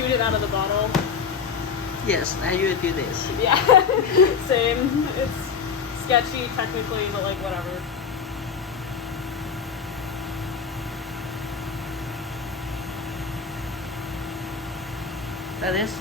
shoot it out of the bottle. Yes, I will do this. Yeah, same. It's sketchy technically, but like whatever. But this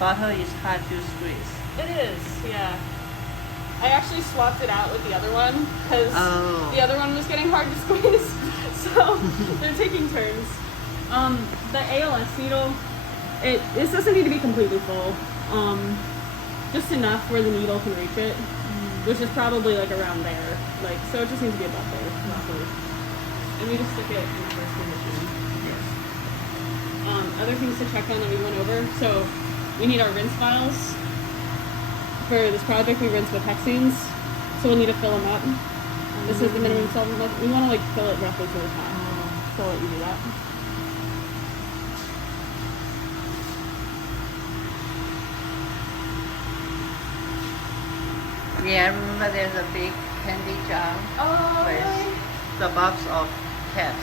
bottle is hard to squeeze. It is, yeah. I actually swapped it out with the other one because the other one was getting hard to squeeze. So they're taking turns. The ALS needle, this doesn't need to be completely full. Just enough where the needle can reach it, which is probably like around there. Like, so it just needs to be about there, roughly. And we just stick it in the first position. Yes. Other things to check on that we went over. So we need our rinse vials. For this project, we rinse with hexanes, so we'll need to fill them up. This is the minimum solvent level. We want to like fill it roughly to the top. So I'll let you do that. Yeah, I remember there's a big candy jar Oh, with really? the box of caps.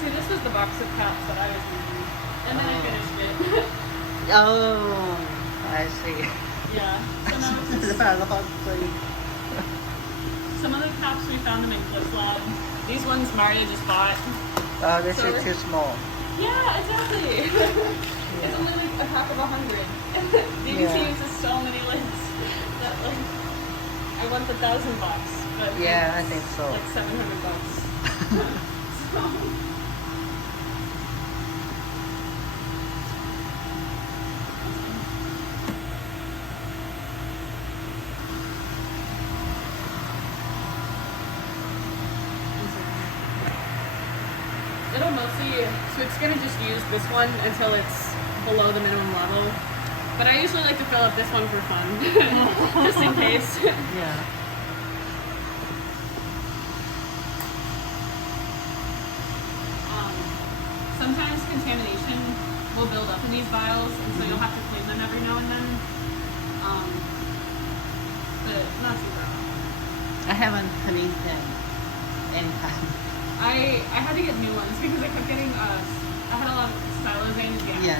See, this was the box of caps that I was using, and then I finished it. Oh, I see. Yeah. So now it's It's just, about about 3. some of the caps we found them in Cliff Lab. These ones Maria just bought. Oh, this So is too small. Yeah, exactly. It's only like a pack of 100. DVC uses so many lids that like I want the $1,000, but Yeah, I think so. like $700. So. It'll mostly, so it's gonna just use this one until it's below the minimum level. But I usually like to fill up this one for fun, just in case. Yeah. Sometimes contamination will build up in these vials, and so you'll have to clean them every now and then. But not too bad. I haven't cleaned them anytime. I had to get new ones because I kept getting I had a lot of stylozane. Yeah.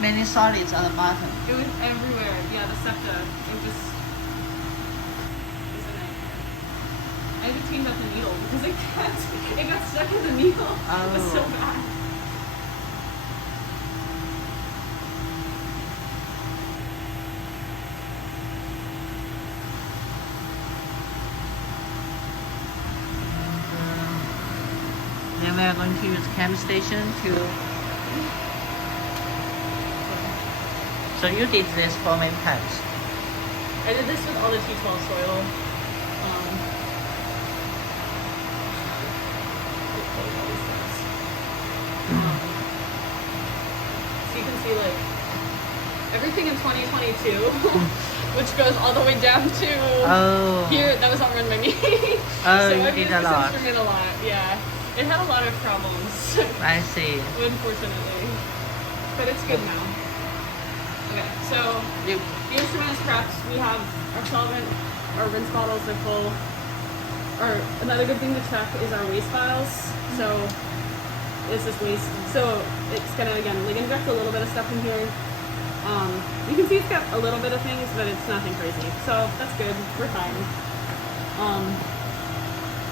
Many solids on the bottom. It was everywhere. Yeah, the septa. It was a nightmare. I had to change out the needle because it got stuck in the needle. It was so bad. Then we are going to use cam station to. So you did this for many times. I did this with all the T12 soil. So you can see like everything in 2022, which goes all the way down to here. That was all run by me. Oh, so you I've did used a this lot. instrument a lot. Yeah, it had a lot of problems, I see. unfortunately, but it's good now. Okay, so You, the instrument is prepped. We have our solvent, our rinse bottles are full. Or another good thing to check is our waste vials. So this is waste. So it's gonna again like inject a little bit of stuff in here. You can see it's got a little bit of things, but it's nothing crazy. So that's good. We're fine.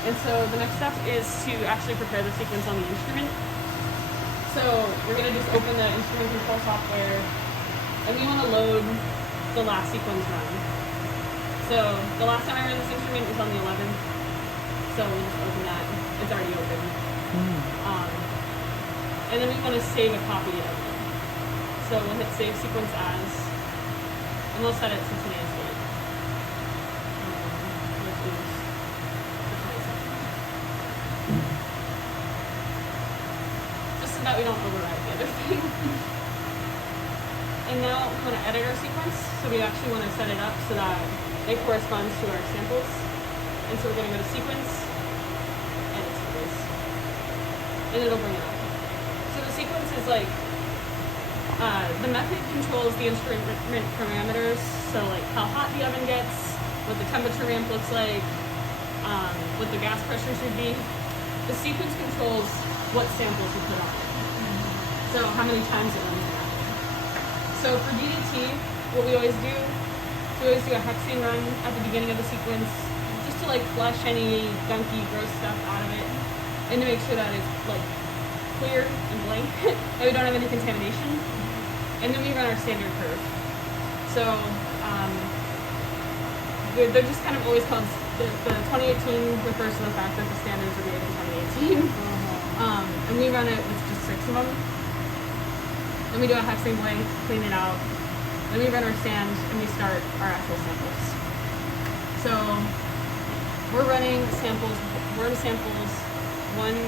And so the next step is to actually prepare the sequence on the instrument. So we're gonna just open the instrument control software, and we want to load the last sequence run. So the last time I ran this instrument was on the 11th. So we'll just open that. It's already open. And then we want to save a copy of it. So we'll hit save sequence as, and we'll set it to today's date, which is the 22nd. Just so that we don't override the other thing. And now we want to edit our sequence, so we actually want to set it up so that it corresponds to our samples. And so we're going to go to sequence, edit sequence, and it'll bring it up. So the sequence is like, the method controls the instrument parameters, so like how hot the oven gets, what the temperature ramp looks like, what the gas pressure should be. The sequence controls what samples you put on it. So how many times it runs an after. So for DDT, what we always do, we always do a hexane run at the beginning of the sequence, just to like flush any gunky, gross stuff out of it, and to make sure that it's like clear and blank, and we don't have any contamination. And then we run our standard curve. So they're just kind of always called, the 2018 refers to the fact that the standards were made in 2018. And we run it with just 6 of them. Then we do a hexane blank, clean it out. Then we run our sand and we start our actual samples. So we're running samples, one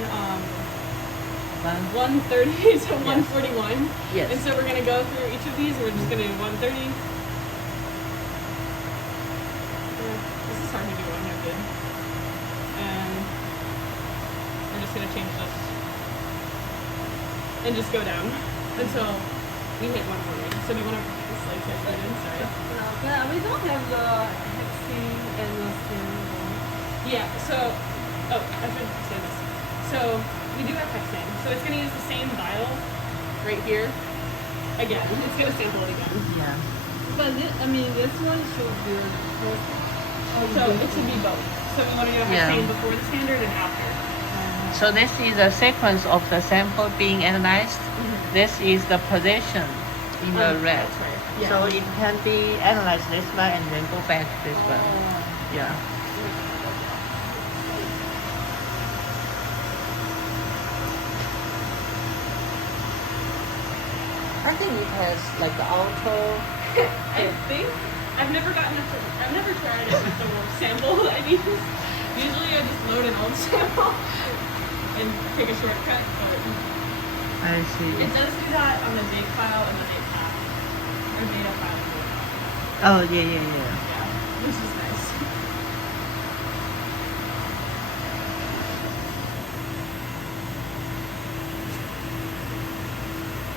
130 to 141. Yes. And so we're going to go through each of these. We're just going to do 130. This is hard to do 100. And we're just going to change this. And just go down until we hit 140. So do you want to put this like type it in? Sorry. Yeah, we don't have the hexane and the skin. Yeah, so, oh, I should say this. So, we do have hexane. So it's going to use the same vial right here. Again, it's going to sample it again. Yeah. But this one should be first. So it should be both. So we want to do a hexane before the standard and after. So this is the sequence of the sample being analyzed. This is the position in the red. That's right. Yeah. So it can be analyzed this way and then go back this way. Yeah. I think it has like the auto. I think I've never tried it with the warp sample. I mean, usually I just load an old sample and take a shortcut, but I see. it does do that on the date file and the date path. Or data file. Oh yeah. Yeah, which is nice.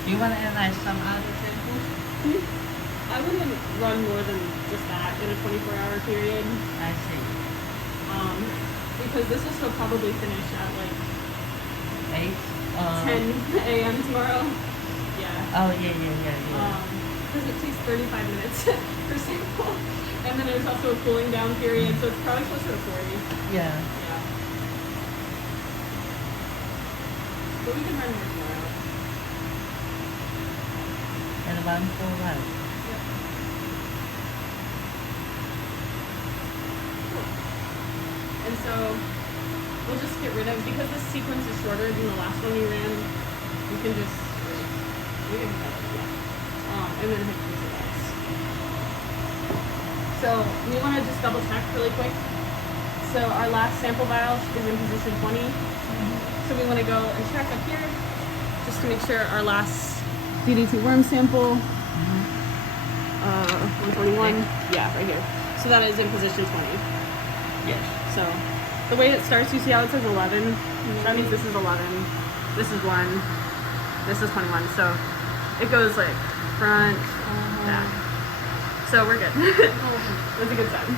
Do you want to analyze some other samples? I wouldn't run more than just that in a 24-hour period. I see. Because this will still probably finish at like 8. 10 a.m. tomorrow. Yeah. Oh yeah. Because it takes 35 minutes per sample. And then there's also a cooling down period, so it's probably closer to 40. Yeah. Yeah. But we can run more tomorrow. And 141. Yep. Cool. And so we'll just get rid of, because this sequence is shorter than the last one we ran, we can just, and then hit visualize. So we want to just double check really quick. So our last sample vial is in position 20. So we want to go and check up here, just to make sure our last DDT worm sample, 141, yeah, right here. So that is in position 20. Yes. So the way it starts, you see how it says 11? That means this is 11, this is 1, this is 21. So it goes like front, back. So we're good. That's a good sign.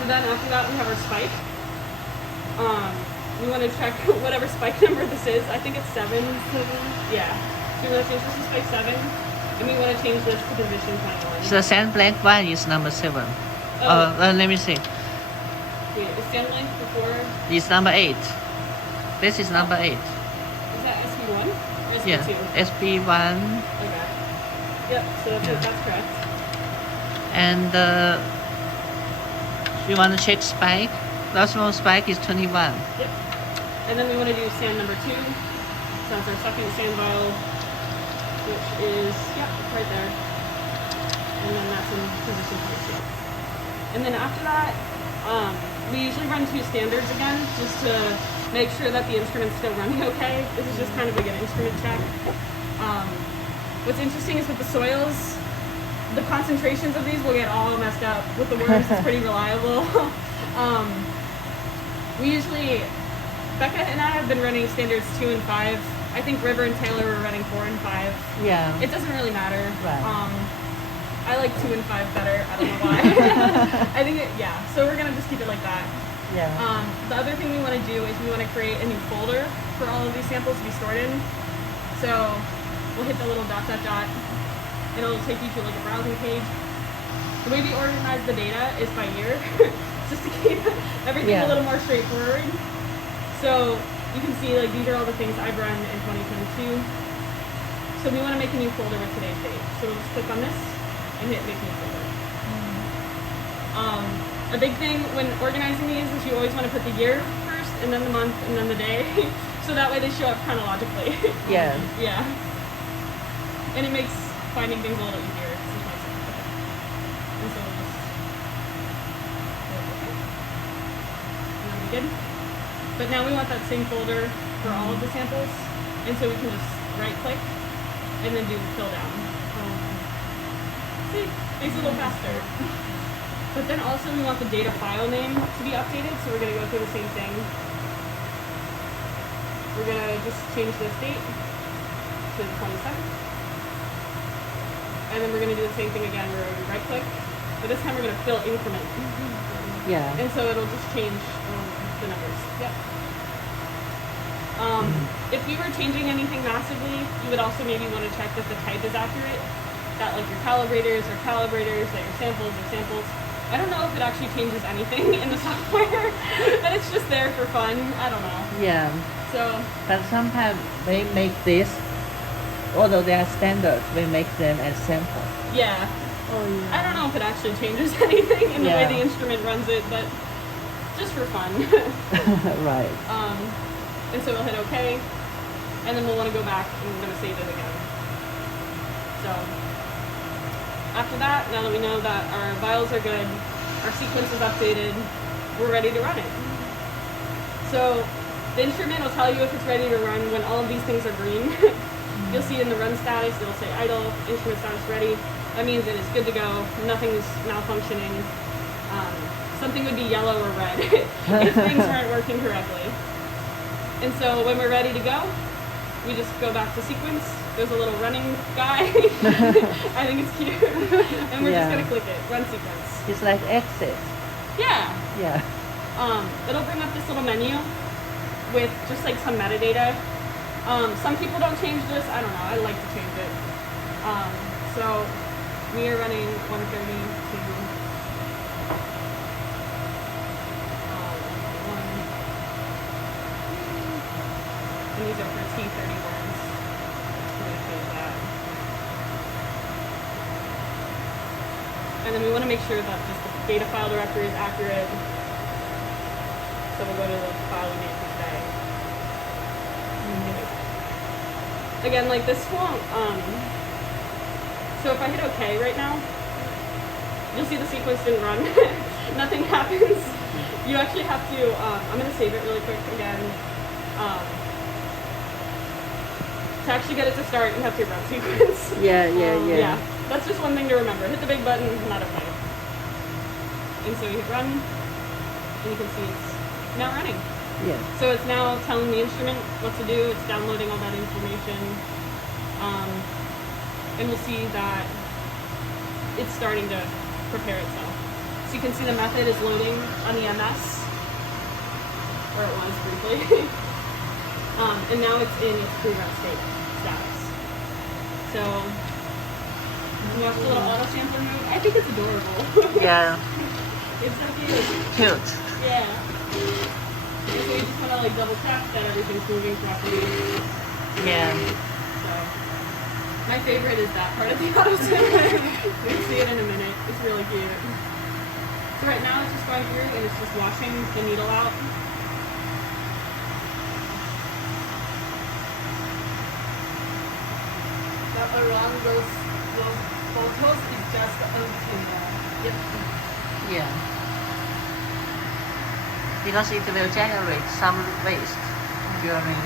So then after that we have our spike. We want to check whatever spike number this is. I think it's 7. Yeah. So we want to change this to spike 7. And we want to change this to position 21. So the sand blank one is number 7. Oh. Let me see. Wait, is stand length before? It's number 8. This is number 8. Is that SB1 or SB2? Yeah. SB1. Okay. Yep, so that's correct. And you want to check spike. Last one spike is 21. Yep. And then we want to do sand number 2. So that's our second sand vial, which is, it's right there. And then that's in position 22. And then after that, we usually run 2 standards again, just to make sure that the instrument's still running okay. This is just kind of like an instrument check. What's interesting is with the soils, the concentrations of these will get all messed up. With the worms, it's pretty reliable. We usually, Becca and I have been running standards 2 and 5. I think River and Taylor were running 4 and 5. Yeah. It doesn't really matter. Right. I like 2 and 5 better. I don't know why. I think so we're gonna just keep it like that. Yeah. The other thing we want to do is we want to create a new folder for all of these samples to be stored in. So we'll hit the little dot dot dot, and it'll take you to like a browsing page. The way we organize the data is by year, just to keep everything a little more straightforward. So you can see like these are all the things I've run in 2022. So we want to make a new folder with today's date. So we'll just click on this and hit make new folder. A big thing when organizing these is you always want to put the year first, and then the month, and then the day, so that way they show up chronologically. Yeah. Yeah. And it makes finding things a little easier. Sometimes. And so we'll just okay. And then we're good. But now we want that same folder for all of the samples, and so we can just right click and then do fill down. See, makes it a little faster. But then also we want the data file name to be updated, so we're going to go through the same thing. We're going to just change this date to the 27th. And then we're going to do the same thing again. We're going to right click, but this time we're going to fill increment. Yeah. And so it'll just change the numbers. Yep. If you were changing anything massively, you would also maybe want to check that the type is accurate, that like your calibrators are calibrators, that your samples are samples. I don't know if it actually changes anything in the software, but it's just there for fun. I don't know. Yeah. So, But sometimes we make this, although they are standard, we make them as sample. yeah. Oh yeah. I don't know if it actually changes anything in the way Yeah. the instrument runs it, but just for fun. Right. And so we'll hit OK, and then we'll want to go back and we're going to save it again. So after that, now that we know that our vials are good, our sequence is updated, we're ready to run it. So the instrument will tell you if it's ready to run when all of these things are green. You'll see in the run status, it'll say idle, instrument status ready. That means it is good to go, nothing is malfunctioning. Something would be yellow or red if things weren't working correctly. And so when we're ready to go, we just go back to sequence. There's a little running guy. I think it's cute. And we're just going to click it, run sequence. It's like exit. Yeah. Yeah. It'll bring up this little menu with just like some metadata. Some people don't change this. I don't know. I like to change it. So we are running 130 to 1. And these are for T31s. We're going to change that. And then we want to make sure that just the data file directory is accurate. So we'll go to the file we made for today. Again, like this won't, so if I hit OK right now, you'll see the sequence didn't run. Nothing happens. You actually have to, I'm going to save it really quick again. To actually get it to start, you have to run sequence. Yeah. That's just one thing to remember. Hit the big button, not OK. And so you hit run, and you can see it's now running. Yeah. So it's now telling the instrument what to do. It's downloading all that information. And we'll see that it's starting to prepare itself. So you can see the method is loading on the MS, or it was briefly. And now it's in its pre-run state status. So you watch the little auto sampler move. I think it's adorable. Yeah. It's so cute. Cute. Yeah. And so you just want to like double check that everything's moving properly. Yeah. So my favorite is that part of the auto sampler. You'll see it in a minute. It's really cute. So right now it's just going through and it's just washing the needle out. But around those photos is just empty. Yep. Yeah. Because it will generate some waste during.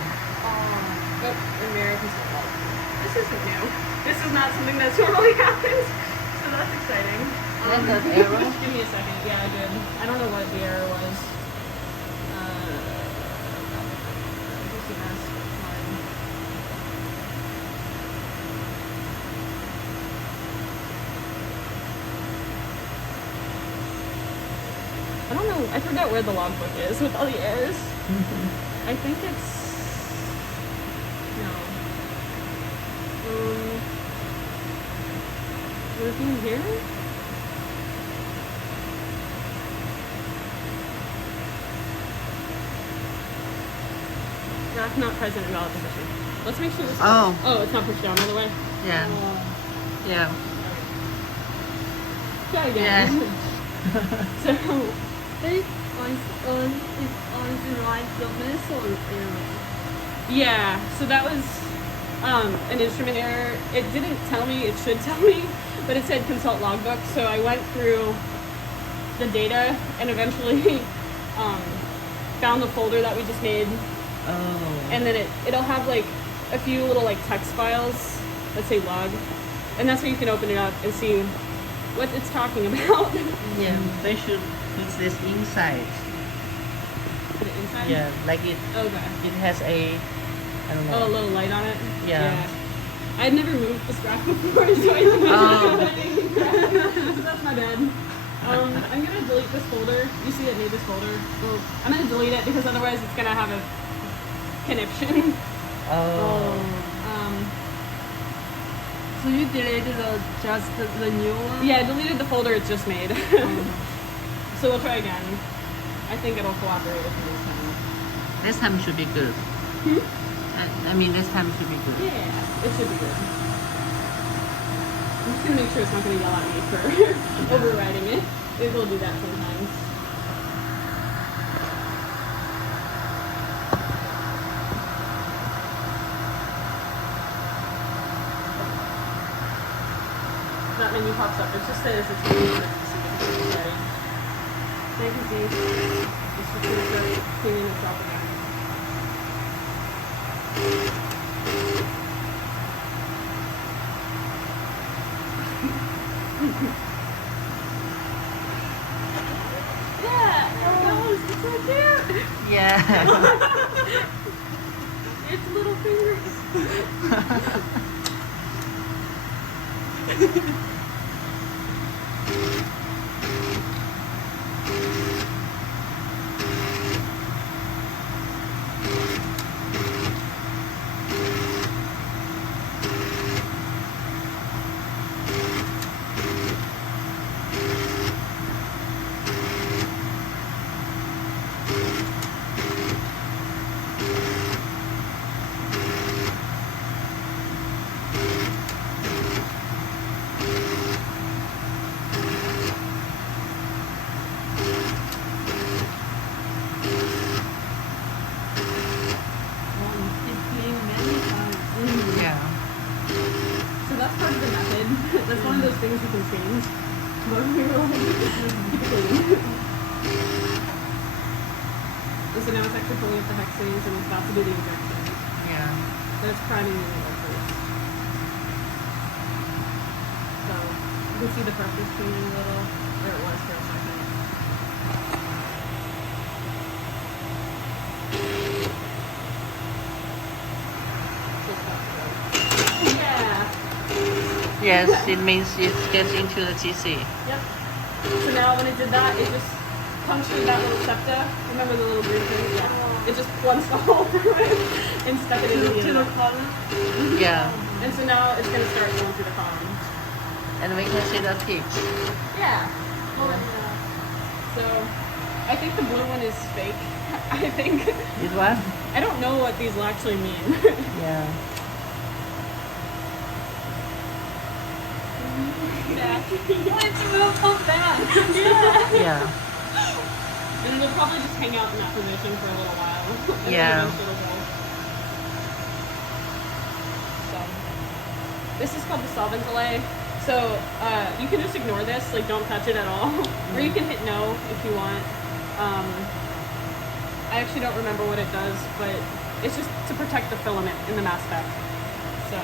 Oh, American football. This isn't new. This is not something that's normally happens. So that's exciting. That error? Give me a second. Yeah, I did. I don't know what the error was. I don't know. I forget where the logbook is with all the errors. I think it's no. Would it be in here? That's not present in valid position. Let's make sure this. Oh, it's not pushed down all the way. Yeah. Yeah. Try again. So This is on the right surface or error? yeah, so that was an instrument error. It didn't tell me, it should tell me, but it said consult logbook. So I went through the data and eventually found the folder that we just made. Oh. And then it'll have like a few little like text files that say log. And that's where you can open it up and see what it's talking about. Yeah, they should put this inside. Put it inside? Yeah, like it. Okay. It has a, I don't Oh, a know. little light on it? Yeah. I had never moved the scrap before, so I didn't know. So that's my bad. I'm gonna delete this folder. You see it made this folder? Well, I'm gonna delete it because otherwise it's gonna have a conniption. Oh. So you deleted just the new one? Yeah, I deleted the folder it just made. So we'll try again. I think it'll cooperate with me this time. This time should be good. I mean, this time should be good. Yeah, it should be good. I'm just gonna make sure it's not gonna yell at me for overriding it. It will do that sometimes. That menu pops up. It just says it's ready. Thank you, Steve. It's just gonna start cleaning itself again. Yeah, it's so cute. Yeah. It's little fingers. Yeah. So that's part of the method. That's one of those things you can change. But we were like, this is typically. So now it's actually pulling up the hexanes and it's about to do the injection. Yeah. But it's priming the needle first. So you can see the pressure's changing a little. There it was for a second. Yeah. Yes, it means it gets into the TC. Yep. So now when it did that, it just punctured that little septa. Remember the little green thing? Yeah. It just plunged a hole through it and stuck it into the unit. Yeah. And so now it's going to start going through the column. And we can see the tips. Yeah. So I think the blue one is fake. I think. This one? I don't know what these will actually mean. Yeah. Let's move on back. Yeah. Yeah. And it'll probably just hang out in that position for a little while. And then Yeah. eventually it'll go. So this is called the solvent delay. So you can just ignore this, like don't touch it at all. Or you can hit no if you want. I actually don't remember what it does, but it's just to protect the filament in the mass spec. So